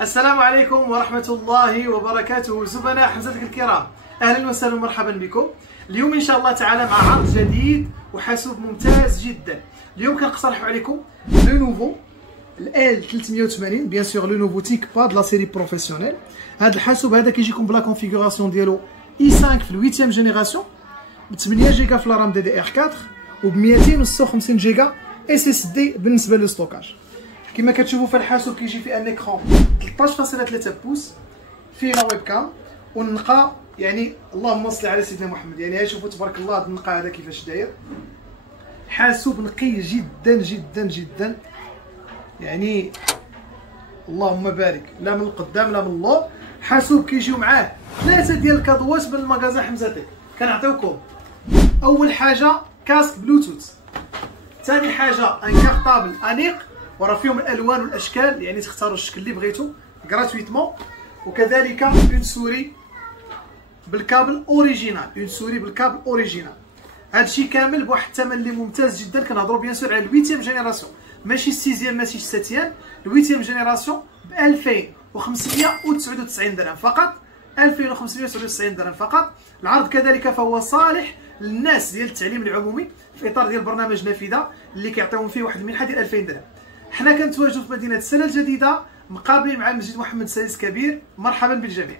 السلام عليكم ورحمة الله وبركاته. زبناء حمزتك الكرام، أهلا وسهلا ومرحبا بكم. اليوم إن شاء الله تعالى مع عرض جديد وحاسوب ممتاز جدا. اليوم كنقترح عليكم لو نوفو ال 380 بيان سور لو نوفو تيك باد لا سيري بروفيسيونيل. هذا الحاسوب هذا كيجيكم بلا كونفيغوراسيون ديالو i5 في الويتيام جينيراسيون ب 8 جيجا في الرام دي دي ار 4 وب 256 جيجا اس اس دي بالنسبه للستوكاج. كما كتشوفوا في الحاسوب كيجي فيه ان ايكرون 13.3 بوس، فيه لا ويب كام والنقا، يعني اللهم صل على سيدنا محمد. يعني شوفوا تبارك الله هذا النقا هذا كيفاش داير. حاسوب نقي جدا جدا جدا، يعني اللهم بارك، لا من القدام لا من اللور. حاسوب كيجيو معاه 3 ديال الكادوات من المغازا حمزتك كنعطيوكم. اول حاجه كاسك بلوتوث، ثاني حاجه ان كارطابل انيق وراه فيهم الالوان والاشكال، يعني تختاروا الشكل اللي بغيتو غراتويتمون، وكذلك اون سوري بالكابل اوريجينال، اون سوري بالكابل اوريجينال. هادشي كامل بواحد الثمن اللي ممتاز جدا. كنهضروا بيان سور على الويتيام جينيراسيون، ماشي السيزيام ماشي الساتيام، الويتيام جينيراسيون ب 2599 درهم فقط، 2599 درهم فقط. العرض كذلك فهو صالح للناس ديال التعليم العمومي في اطار ديال برنامج نافذه اللي كيعطيوهم فيه واحد المنحه ديال 2000 درهم. حنا كنتواجدوا في مدينه السنه الجديده مقابلين مع مسجد محمد السادس كبير. مرحبا بالجميع.